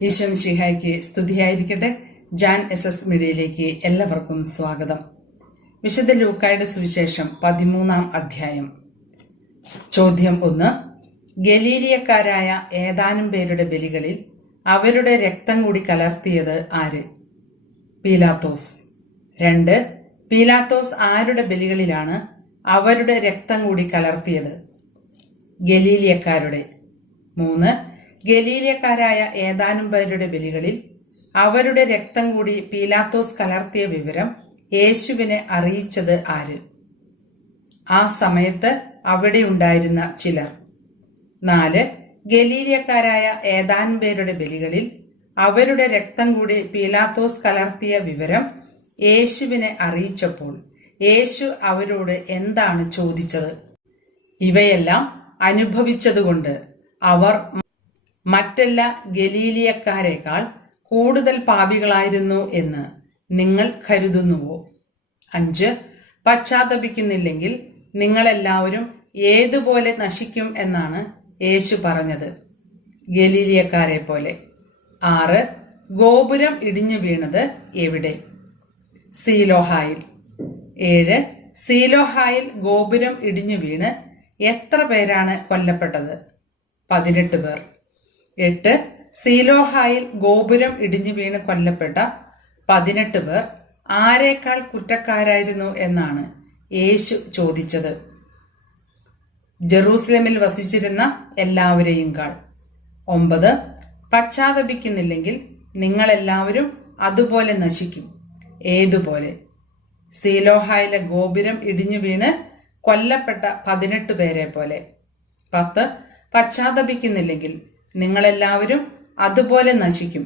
ഈശോ മിശിഹായ്ക്ക് സ്തുതിയായിരിക്കട്ടെ. ജാൻ എസ് മീഡിയയിലേക്ക് എല്ലാവർക്കും സ്വാഗതം. വിശുദ്ധ ലൂക്കായുടെ സുവിശേഷം 13-ാം അധ്യായം. ചോദ്യം 1. ഗലീലിയക്കാരായ ഏതാനും പേരുടെ ബലികളിൽ അവരുടെ രക്തം കൂടി കലർത്തിയത് ആര്? പീലാത്തോസ്. 2. പീലാത്തോസ് ആരുടെ ബലികളിലാണ് അവരുടെ രക്തം കൂടി കലർത്തിയത്? ഗലീലിയക്കാരുടെ. 3. ഗലീലിയക്കാരായ ഏതാനും പേരുടെ ബലികളിൽ അവരുടെ രക്തം കൂടി പീലാത്തോസ് കലർത്തിയ വിവരം യേശുവിനെ അറിയിച്ചത് ആര്? ആ സമയത്ത് അവിടെ ഉണ്ടായിരുന്ന ചിലർ. 4. ഗലീലിയക്കാരായ ഏതാനും പേരുടെ ബലികളിൽ അവരുടെ രക്തം കൂടി പീലാത്തോസ് കലർത്തിയ വിവരം യേശുവിനെ അറിയിച്ചപ്പോൾ യേശു അവരോട് എന്താണ് ചോദിച്ചത്? ഇവയെല്ലാം അനുഭവിച്ചതുകൊണ്ട് അവർ മറ്റെല്ലാ ഗലീലിയക്കാരേക്കാൾ കൂടുതൽ പാപികളായിരുന്നു എന്ന് നിങ്ങൾ കരുതുന്നുവോ? 5. പശ്ചാത്തപിക്കുന്നില്ലെങ്കിൽ നിങ്ങളെല്ലാവരും ഏതുപോലെ നശിക്കും എന്നാണ് യേശു പറഞ്ഞത്? ഗലീലിയക്കാരെ പോലെ. 6. ഗോപുരം ഇടിഞ്ഞു വീണത് എവിടെ? സീലോഹായിൽ. 7. സീലോഹായിൽ ഗോപുരം ഇടിഞ്ഞു വീണ് എത്ര പേരാണ് കൊല്ലപ്പെട്ടത്? 18 പേർ. 8. സീലോഹായിൽ ഗോപുരം ഇടിഞ്ഞു വീണ് കൊല്ലപ്പെട്ട 18 പേർ ആരേക്കാൾ കുറ്റക്കാരായിരുന്നു എന്നാണ് യേശു ചോദിച്ചത്? ജെറൂസലേമിൽ വസിച്ചിരുന്ന എല്ലാവരെയും കാൾ. 9. പശ്ചാത്തപിക്കുന്നില്ലെങ്കിൽ നിങ്ങളെല്ലാവരും അതുപോലെ നശിക്കും. ഏതുപോലെ? സീലോഹായിലെ ഗോപുരം ഇടിഞ്ഞു വീണ് കൊല്ലപ്പെട്ട 18 പേരെ പോലെ. 10. പശ്ചാത്തപിക്കുന്നില്ലെങ്കിൽ നിങ്ങളെല്ലാവരും അതുപോലെ നശിക്കും.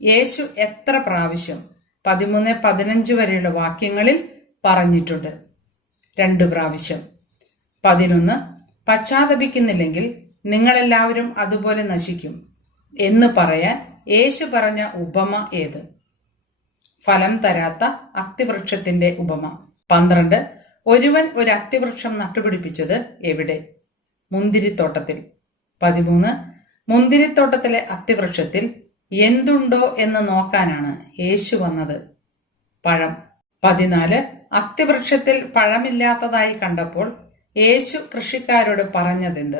യേശു എത്ര പ്രാവശ്യം 13-15 വരെയുള്ള വാക്യങ്ങളിൽ പറഞ്ഞിട്ടുണ്ട്? 2 പ്രാവശ്യം. 11. പശ്ചാത്തപിക്കുന്നില്ലെങ്കിൽ നിങ്ങളെല്ലാവരും അതുപോലെ നശിക്കും എന്ന് പറയാൻ യേശു പറഞ്ഞ ഉപമ ഏത്? ഫലം തരാത്ത അത്തിവൃക്ഷത്തിന്റെ ഉപമ. 12. ഒരുവൻ ഒരു അത്തിവൃക്ഷം നട്ടുപിടിപ്പിച്ചത് എവിടെ? മുന്തിരിത്തോട്ടത്തിൽ. 13. മുന്തിരിത്തോട്ടത്തിലെ അത്തിവൃക്ഷത്തിൽ എന്തുണ്ടോ എന്ന് നോക്കാനാണ് യേശു വന്നത്? പഴം. 14. അത്തിവൃക്ഷത്തിൽ പഴമില്ലാത്തതായി കണ്ടപ്പോൾ യേശു കൃഷിക്കാരോട് പറഞ്ഞതെന്ത്?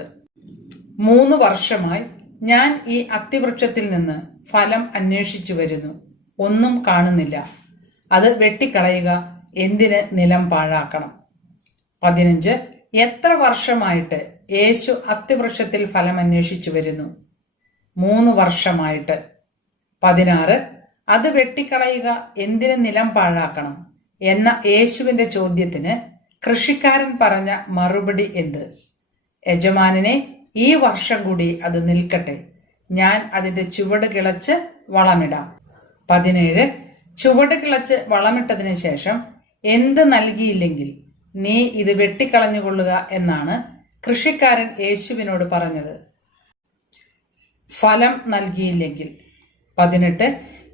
3 വർഷമായി ഞാൻ ഈ അത്തിവൃക്ഷത്തിൽ നിന്ന് ഫലം അന്വേഷിച്ചു വരുന്നു, ഒന്നും കാണുന്നില്ല. അത് വെട്ടിക്കളയുക, എന്തിന് നിലം പാഴാക്കണം? 15. എത്ര വർഷമായിട്ട് യേശു അത്തിവൃക്ഷത്തിൽ ഫലം അന്വേഷിച്ചു വരുന്നു? 3 വർഷമായിട്ട്. 16. അത് വെട്ടിക്കളയുക, എന്തിന് നിലം പാഴാക്കണം എന്ന യേശുവിന്റെ ചോദ്യത്തിന് കൃഷിക്കാരൻ പറഞ്ഞ മറുപടി എന്ത്? യജമാനനെ, ഈ വർഷം കൂടി അത് നിൽക്കട്ടെ, ഞാൻ അതിന്റെ ചുവട് കിളച്ച് വളമിടാം. 17. ചുവട് കിളച്ച് വളമിട്ടതിന് ശേഷം എന്ത് നൽകിയില്ലെങ്കിൽ നീ ഇത് വെട്ടിക്കളഞ്ഞുകൊള്ളുക എന്നാണ് കൃഷിക്കാരൻ യേശുവിനോട് പറഞ്ഞത്. ഫലം നൽകിയില്ലെങ്കിൽ. 18.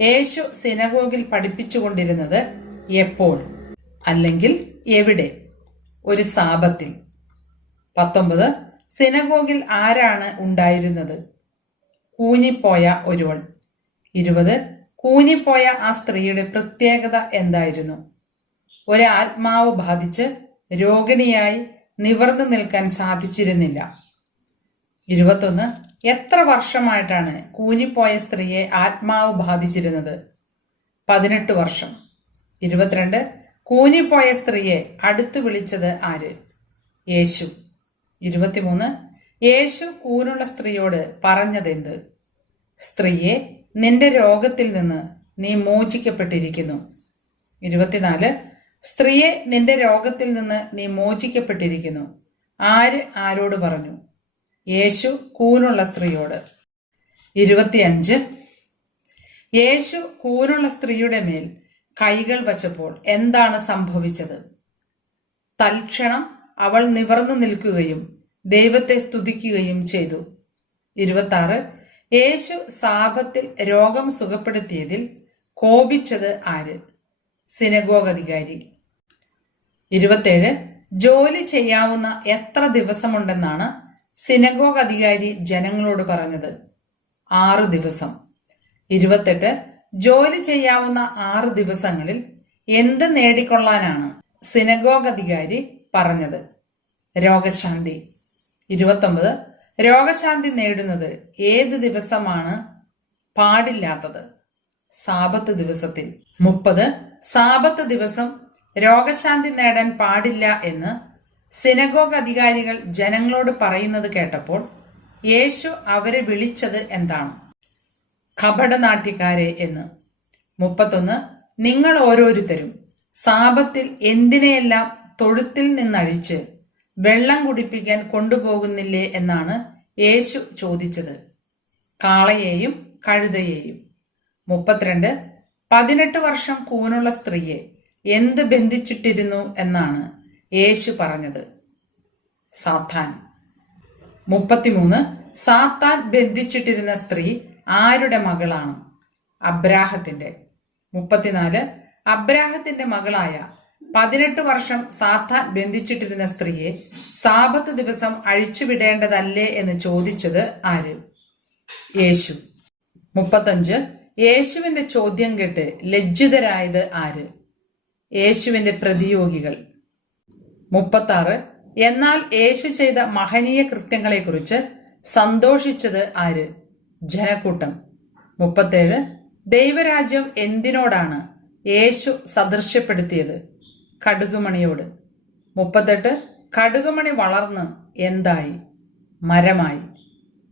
യേശു സിനഗോഗിൽ പഠിപ്പിച്ചുകൊണ്ടിരുന്നത് എപ്പോൾ, അല്ലെങ്കിൽ എവിടെ? ഒരു സാബത്തിൽ. 19. സിനഗോഗിൽ ആരാണ് ഉണ്ടായിരുന്നത്? കൂനിപ്പോയ ഒരുവൾ. 20. കൂനിപ്പോയ ആ സ്ത്രീയുടെ പ്രത്യേകത എന്തായിരുന്നു? ഒരാത്മാവ് ബാധിച്ച് രോഗിണിയായി നിവർന്നു നിൽക്കാൻ സാധിച്ചിരുന്നില്ല. 21. എത്ര വർഷമായിട്ടാണ് കൂനിപ്പോയ സ്ത്രീയെ ആത്മാവ് ബാധിച്ചിരുന്നത്? 18 വർഷം. 22. കൂനിപ്പോയ സ്ത്രീയെ അടുത്തു വിളിച്ചത് ആര്? യേശു. 23. യേശു കൂനുള്ള സ്ത്രീയോട് പറഞ്ഞതെന്ത്? സ്ത്രീയെ, നിന്റെ രോഗത്തിൽ നിന്ന് നീ മോചിക്കപ്പെട്ടിരിക്കുന്നു. 24. സ്ത്രീയെ, നിന്റെ രോഗത്തിൽ നിന്ന് നീ മോചിക്കപ്പെട്ടിരിക്കുന്നു. ആര് ആരോട് പറഞ്ഞു? യേശു കൂനുള്ള സ്ത്രീയോട്. 25. യേശു കൂനുള്ള സ്ത്രീയുടെ മേൽ കൈകൾ വച്ചപ്പോൾ എന്താണ് സംഭവിച്ചത്? തൽക്ഷണം അവൾ നിവർന്നു നിൽക്കുകയും ദൈവത്തെ സ്തുതിക്കുകയും ചെയ്തു. 26. യേശു സാബത്തിൽ രോഗം സുഖപ്പെടുത്തിയതിൽ കോപിച്ചത് ആര്? സിനഗോഗ് അധികാരി. 27. ജോലി ചെയ്യാവുന്ന എത്ര ദിവസമുണ്ടെന്നാണ് സിനഗോഗ് അധികാരി ജനങ്ങളോട് പറഞ്ഞത്? 6 ദിവസം. 28 ജോലി ചെയ്യാവുന്ന 6 ദിവസങ്ങളിൽ എന്ത് നേടിക്കൊള്ളാനാണ് സിനഗോഗ് അധികാരി പറഞ്ഞത്? രോഗശാന്തി. 29 രോഗശാന്തി നേടുന്നത് ഏത് ദിവസമാണ് പാടില്ലാത്തത്? സാബത്ത് ദിവസത്തിൽ. 30 സാബത്ത് ദിവസം രോഗശാന്തി നേടാൻ പാടില്ല എന്ന് സിനഗോഗ് അധികാരികൾ ജനങ്ങളോട് പറയുന്നത് കേട്ടപ്പോൾ യേശു അവരെ വിളിച്ചത് എന്താണ്? കപടനാട്യക്കാരെ എന്ന്. 31 നിങ്ങൾ ഓരോരുത്തരും സാബത്തിൽ എന്തിനെയെല്ലാം തൊഴുത്തിൽ നിന്നഴിച്ച് വെള്ളം കുടിപ്പിക്കാൻ കൊണ്ടുപോകുന്നില്ലേ എന്നാണ് യേശു ചോദിച്ചത്. കാളയെയും കഴുതയെയും. 32 18 വർഷം കൂനുള്ള സ്ത്രീയെ എന്ത് ബന്ധിച്ചിട്ടിരുന്നു എന്നാണ് യേശു പറഞ്ഞത്? സാത്താൻ. 33 സാത്താൻ ബന്ധിച്ചിട്ടിരുന്ന സ്ത്രീ ആരുടെ മകളാണ്? അബ്രാഹത്തിന്റെ. 34 അബ്രാഹത്തിന്റെ മകളായ 18 വർഷം സാത്താൻ ബന്ധിച്ചിട്ടിരുന്ന സ്ത്രീയെ സാബത്ത് ദിവസം അഴിച്ചുവിടേണ്ടതല്ലേ എന്ന് ചോദിച്ചത് ആര്? യേശു. 35 യേശുവിന്റെ ചോദ്യം കേട്ട് ലജ്ജിതരായത് ആര്? യേശുവിന്റെ പ്രതിയോഗികൾ. 36 എന്നാൽ യേശു ചെയ്ത മഹനീയ കൃത്യങ്ങളെക്കുറിച്ച് സന്തോഷിച്ചത് ആര്? ജനക്കൂട്ടം. 37 ദൈവരാജ്യം എന്തിനോടാണ് യേശു സദൃശ്യപ്പെടുത്തിയത്? കടുകുമണിയോട്. 38 കടുകുമണി വളർന്ന് എന്തായി? മരമായി.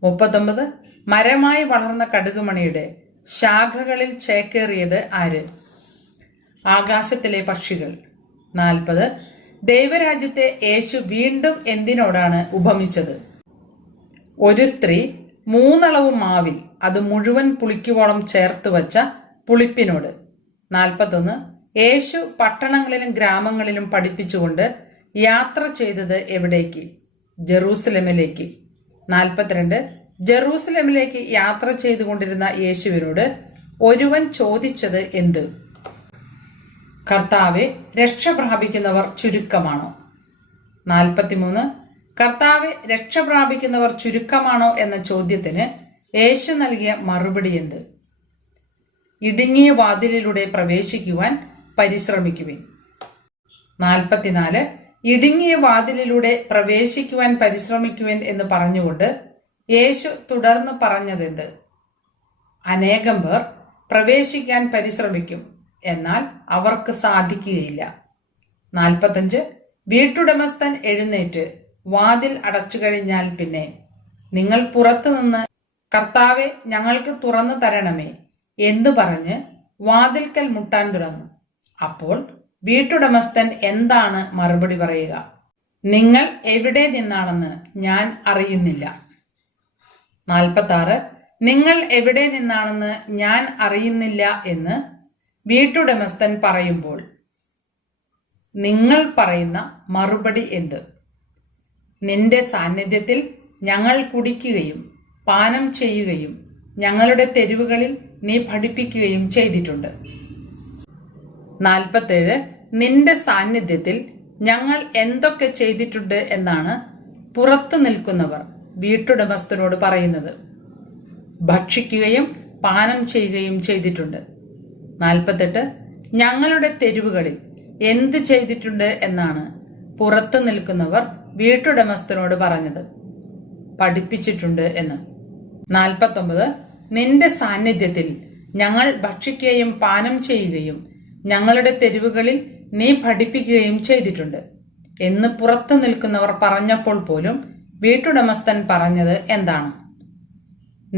39 മരമായി വളർന്ന കടുകുമണിയുടെ ശാഖകളിൽ ചേക്കേറിയത് ആര്? ആകാശത്തിലെ പക്ഷികൾ. 40 ദൈവരാജ്യത്തെ യേശു വീണ്ടും എന്തിനോടാണ് ഉപമിച്ചത്? ഒരു സ്ത്രീ 3 അളവ് മാവിൽ അത് മുഴുവൻ പുളിക്കുവോളം ചേർത്ത് വച്ച പുളിപ്പിനോട്. 41 യേശു പട്ടണങ്ങളിലും ഗ്രാമങ്ങളിലും പഠിപ്പിച്ചുകൊണ്ട് യാത്ര ചെയ്തത് എവിടേക്ക്? ജെറൂസലമിലേക്ക്. 42 ജെറൂസലമിലേക്ക് യാത്ര ചെയ്തുകൊണ്ടിരുന്ന യേശുവിനോട് ഒരുവൻ ചോദിച്ചത് എന്ത്? കർത്താവെ, രക്ഷ പ്രാപിക്കുന്നവർ ചുരുക്കമാണോ? 43 കർത്താവെ, രക്ഷ പ്രാപിക്കുന്നവർ ചുരുക്കമാണോ എന്ന ചോദ്യത്തിന് യേശു നൽകിയ മറുപടി എന്ത്? ഇടുങ്ങിയ വാതിലിലൂടെ പ്രവേശിക്കുവാൻ പരിശ്രമിക്കുവിൻ. 44 ഇടുങ്ങിയ വാതിലിലൂടെ പ്രവേശിക്കുവാൻ പരിശ്രമിക്കുവിൻ എന്ന് പറഞ്ഞുകൊണ്ട് യേശു തുടർന്ന് പറഞ്ഞതെന്ത്? അനേകം പേർ പ്രവേശിക്കാൻ പരിശ്രമിക്കും, എന്നാൽ അവർക്ക് സാധിക്കുകയില്ല. 45 വീട്ടുടമസ്ഥൻ എഴുന്നേറ്റ് വാതിൽ അടച്ചു കഴിഞ്ഞാൽ പിന്നെ നിങ്ങൾ പുറത്തുനിന്ന് കർത്താവെ, ഞങ്ങൾക്ക് തുറന്നു തരണമേ എന്നു പറഞ്ഞ് വാതിൽക്കൽ മുട്ടാൻ തുടങ്ങും. അപ്പോൾ വീട്ടുടമസ്ഥൻ എന്താണ് മറുപടി പറയുക? നിങ്ങൾ എവിടെ നിന്നാണെന്ന് ഞാൻ അറിയുന്നില്ല. 46 നിങ്ങൾ എവിടെ നിന്നാണെന്ന് ഞാൻ അറിയുന്നില്ല എന്ന് വീട്ടുടമസ്ഥൻ പറയുമ്പോൾ നിങ്ങൾ പറയുന്ന മറുപടി എന്ത്? നിന്റെ സാന്നിധ്യത്തിൽ ഞങ്ങൾ കുടിക്കുകയും പാനം ചെയ്യുകയും ഞങ്ങളുടെ തെരുവുകളിൽ നീ പഠിപ്പിക്കുകയും ചെയ്തിട്ടുണ്ട്. 47 നിന്റെ സാന്നിധ്യത്തിൽ ഞങ്ങൾ എന്തൊക്കെ ചെയ്തിട്ടുണ്ട് എന്നാണ് പുറത്തു നിൽക്കുന്നവർ വീട്ടുടമസ്ഥനോട് പറയുന്നത്? ഭക്ഷിക്കുകയും പാനം ചെയ്യുകയും ചെയ്തിട്ടുണ്ട്. 48 ഞങ്ങളുടെ തെരുവുകളിൽ എന്ത് ചെയ്തിട്ടുണ്ട് എന്നാണ് പുറത്തു നിൽക്കുന്നവർ വീട്ടുടമസ്ഥനോട് പറഞ്ഞത്? പഠിപ്പിച്ചിട്ടുണ്ട് എന്ന്. 49 നിന്റെ സാന്നിധ്യത്തിൽ ഞങ്ങൾ ഭക്ഷിക്കുകയും പാനം ചെയ്യുകയും ഞങ്ങളുടെ തെരുവുകളിൽ നീ പഠിപ്പിക്കുകയും ചെയ്തിട്ടുണ്ട് എന്ന് പുറത്തു നിൽക്കുന്നവർ പറഞ്ഞപ്പോൾ പോലും വീട്ടുടമസ്ഥൻ പറഞ്ഞത് എന്താണ്?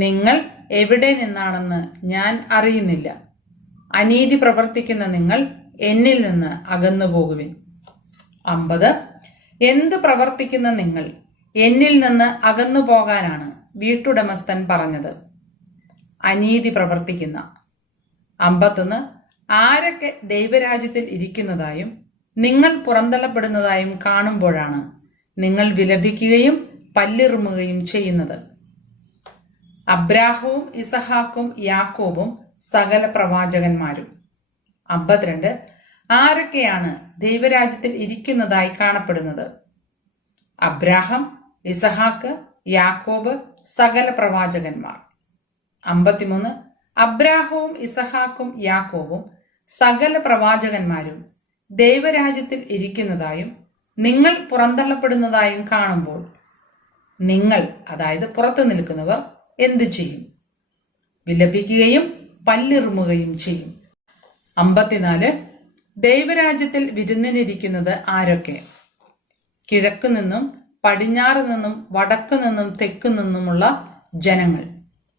നിങ്ങൾ എവിടെ നിന്നാണെന്ന് ഞാൻ അറിയുന്നില്ല. അനീതി പ്രവർത്തിക്കുന്ന നിങ്ങൾ എന്നിൽ നിന്ന് അകന്നു പോകുവിൻ. 50 എന്തു പ്രവർത്തിക്കുന്ന നിങ്ങൾ എന്നിൽ നിന്ന് അകന്നു പോകാനാണ് വീട്ടുടമസ്ഥൻ പറഞ്ഞത്? അനീതി പ്രവർത്തിക്കുന്ന. 51 ആരൊക്കെ ദൈവരാജ്യത്തിൽ ഇരിക്കുന്നതായും നിങ്ങൾ പുറന്തള്ളപ്പെടുന്നതായും കാണുമ്പോഴാണ് നിങ്ങൾ വിലപിക്കുകയും പല്ലിറുമുകയും ചെയ്യുന്നത്? അബ്രാഹവും ഇസഹാക്കും യാക്കോബും സകല പ്രവാചകന്മാരും. 52 ആരൊക്കെയാണ് ദൈവരാജ്യത്തിൽ ഇരിക്കുന്നതായി കാണപ്പെടുന്നത്? അബ്രാഹം, ഇസഹാക്ക്, യാക്കോബ്, സകല പ്രവാചകന്മാർ. 53 അബ്രാഹവും ഇസഹാക്കും യാക്കോബും സകല പ്രവാചകന്മാരും ദൈവരാജ്യത്തിൽ ഇരിക്കുന്നതായും നിങ്ങൾ പുറന്തള്ളപ്പെടുന്നതായും കാണുമ്പോൾ നിങ്ങൾ, അതായത് പുറത്തു നിൽക്കുന്നവർ, എന്തു ചെയ്യും? വിലപിക്കുകയും പല്ലിറുമുകയും ചെയ്യും. 54. ദൈവരാജ്യത്തിൽ വിരുന്നിനിരിക്കുന്നത് ആരൊക്കെ? കിഴക്കു നിന്നും പടിഞ്ഞാറ് നിന്നും വടക്കു നിന്നും തെക്കു നിന്നുമുള്ള ജനങ്ങൾ.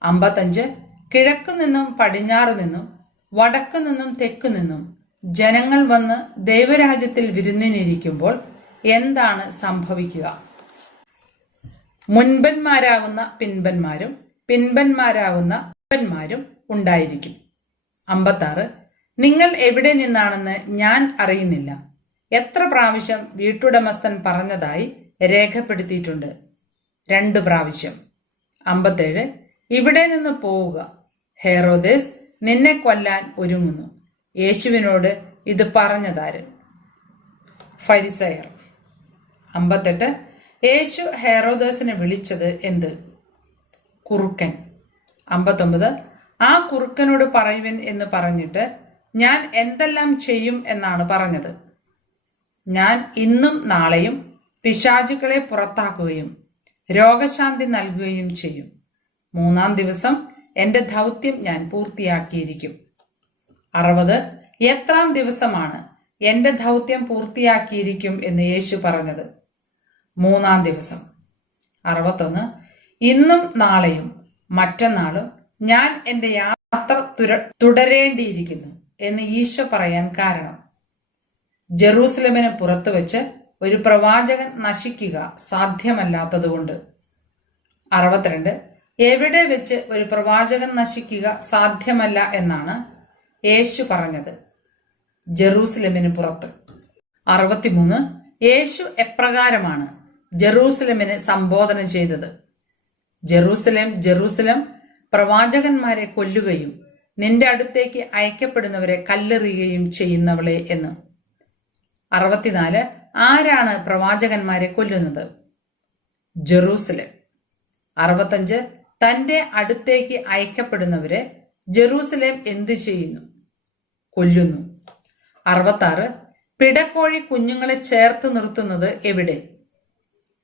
55. കിഴക്കു നിന്നും പടിഞ്ഞാറ് നിന്നും വടക്കു നിന്നും തെക്കു നിന്നും ജനങ്ങൾ വന്ന് ദൈവരാജ്യത്തിൽ വിരുന്നിനിരിക്കുമ്പോൾ എന്താണ് സംഭവിക്കുക? മുൻപന്മാരാകുന്ന പിൻപന്മാരും പിൻപന്മാരാകുന്ന മുൻപന്മാരും ഉണ്ടായിരിക്കും. 56. നിങ്ങൾ എവിടെ നിന്നാണെന്ന് ഞാൻ അറിയുന്നില്ല. എത്ര പ്രാവശ്യം വീട്ടുടമസ്ഥൻ പറഞ്ഞതായി രേഖപ്പെടുത്തിയിട്ടുണ്ട്? 2 പ്രാവശ്യം. 57. ഇവിടെ നിന്ന് പോവുക, ഹെറോദേസ് നിന്നെ കൊല്ലാൻ ഒരുങ്ങുന്നു. യേശുവിനോട് ഇത് പറഞ്ഞതാര്? ഫരിസയർ. 58. യേശു ഹെറോദേസിനെ വിളിച്ചത് എന്ത്? കുറുക്കൻ. 59. ആ കുറുക്കനോട് പറയുവിൻ എന്ന് പറഞ്ഞിട്ട് ഞാൻ എന്തെല്ലാം ചെയ്യും എന്നാണ് പറഞ്ഞത്? ഞാൻ ഇന്നും നാളെയും പിശാചുക്കളെ പുറത്താക്കുകയും രോഗശാന്തി നൽകുകയും ചെയ്യും. 3-ാം ദിവസം എന്റെ ദൗത്യം ഞാൻ പൂർത്തിയാക്കിയിരിക്കും. 60. എത്രാം ദിവസമാണ് എന്റെ ദൗത്യം പൂർത്തിയാക്കിയിരിക്കും എന്ന് യേശു പറഞ്ഞത്? 3-ാം ദിവസം. 61. ഇന്നും നാളെയും മറ്റന്നാളും ഞാൻ എന്റെ യാത്ര തുടരേണ്ടിയിരിക്കുന്നു എന്ന് ഈശോ പറയാൻ കാരണം? ജെറൂസലമിന് പുറത്തു വെച്ച് ഒരു പ്രവാചകൻ നശിക്കുക സാധ്യമല്ലാത്തതുകൊണ്ട്. 62. എവിടെ വെച്ച് ഒരു പ്രവാചകൻ നശിക്കുക സാധ്യമല്ല എന്നാണ് യേശു പറഞ്ഞത്? ജെറൂസലമിന് പുറത്ത്. 63. യേശു എപ്രകാരമാണ് ജെറൂസലമിനെ സംബോധന ചെയ്തത്? ജെറൂസലേം, ജെറൂസലേം, പ്രവാചകന്മാരെ കൊല്ലുകയും നിന്റെ അടുത്തേക്ക് അയക്കപ്പെടുന്നവരെ കല്ലെറിയുകയും ചെയ്യുന്നവളെ എന്ന്. 64. ആരാണ് പ്രവാചകന്മാരെ കൊല്ലുന്നത്? ജെറൂസലേം. 65. തന്റെ അടുത്തേക്ക് അയക്കപ്പെടുന്നവരെ ജെറൂസലേം എന്തു ചെയ്യുന്നു? കൊല്ലുന്നു. 66. പിടക്കോഴി കുഞ്ഞുങ്ങളെ ചേർത്ത് നിർത്തുന്നത് എവിടെ?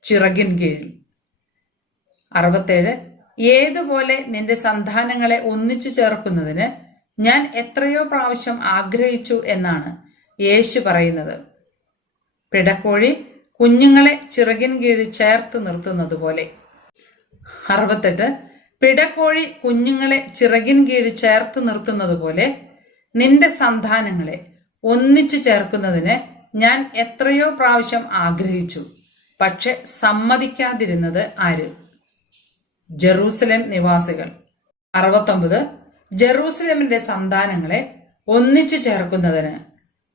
ചിറകിൻ കീഴിൽ. 67. ഏതുപോലെ നിന്റെ സന്താനങ്ങളെ ഒന്നിച്ചു ചേർക്കുന്നതിന് ഞാൻ എത്രയോ പ്രാവശ്യം ആഗ്രഹിച്ചു എന്നാണ് യേശു പറയുന്നത്? പിടക്കോഴി കുഞ്ഞുങ്ങളെ ചിറകിൻ കീഴിൽ ചേർത്ത് നിർത്തുന്നത് പോലെ. 68. പിടക്കോഴി കുഞ്ഞുങ്ങളെ ചിറകിൻ കീഴിൽ ചേർത്ത് നിർത്തുന്നത് പോലെ നിന്റെ സന്താനങ്ങളെ ഒന്നിച്ചു ചേർക്കുന്നതിന് ഞാൻ എത്രയോ പ്രാവശ്യം ആഗ്രഹിച്ചു, പക്ഷെ സമ്മതിക്കാതിരുന്നത് ആര്? ജെറൂസലേം നിവാസികൾ. 69. ജെറൂസലേമിന്റെ സന്താനങ്ങളെ ഒന്നിച്ചു ചേർക്കുന്നതിന്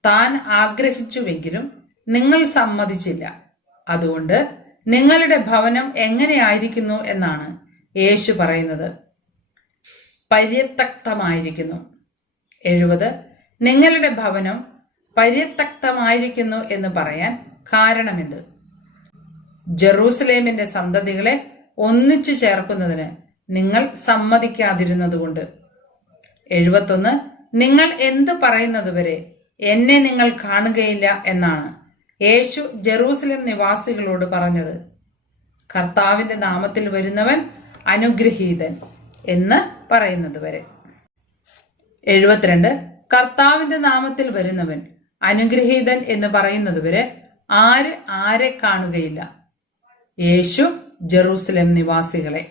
താൻ ആഗ്രഹിച്ചുവെങ്കിലും നിങ്ങൾ സമ്മതിച്ചില്ല. അതുകൊണ്ട് നിങ്ങളുടെ ഭവനം എങ്ങനെയായിരിക്കുന്നു എന്നാണ് യേശു പറയുന്നത്? പര്യത്യക്തമായിരിക്കുന്നു. 70. നിങ്ങളുടെ ഭവനം പര്യത്യക്തമായിരിക്കുന്നു എന്ന് പറയാൻ കാരണമെന്ത്? ജെറൂസലേമിന്റെ സന്തതികളെ ഒന്നിച്ചു ചേർക്കുന്നതിന് നിങ്ങൾ സമ്മതിക്കാതിരുന്നതുകൊണ്ട്. 71. നിങ്ങൾ എന്ത് പറയുന്നതുവരെ എന്നെ നിങ്ങൾ കാണുകയില്ല എന്നാണ് യേശു ജെറൂസലേം നിവാസികളോട് പറഞ്ഞത്. കർത്താവിന്റെ നാമത്തിൽ വരുന്നവൻ അനുഗ്രഹീതൻ എന്ന് പറയുന്നത് വരെ. 72. കർത്താവിന്റെ നാമത്തിൽ വരുന്നവൻ അനുഗ്രഹീതൻ എന്ന് പറയുന്നത് വരെ ആരെ കാണുകയില്ല? യേശു ജെറൂസലേം നിവാസികളെ.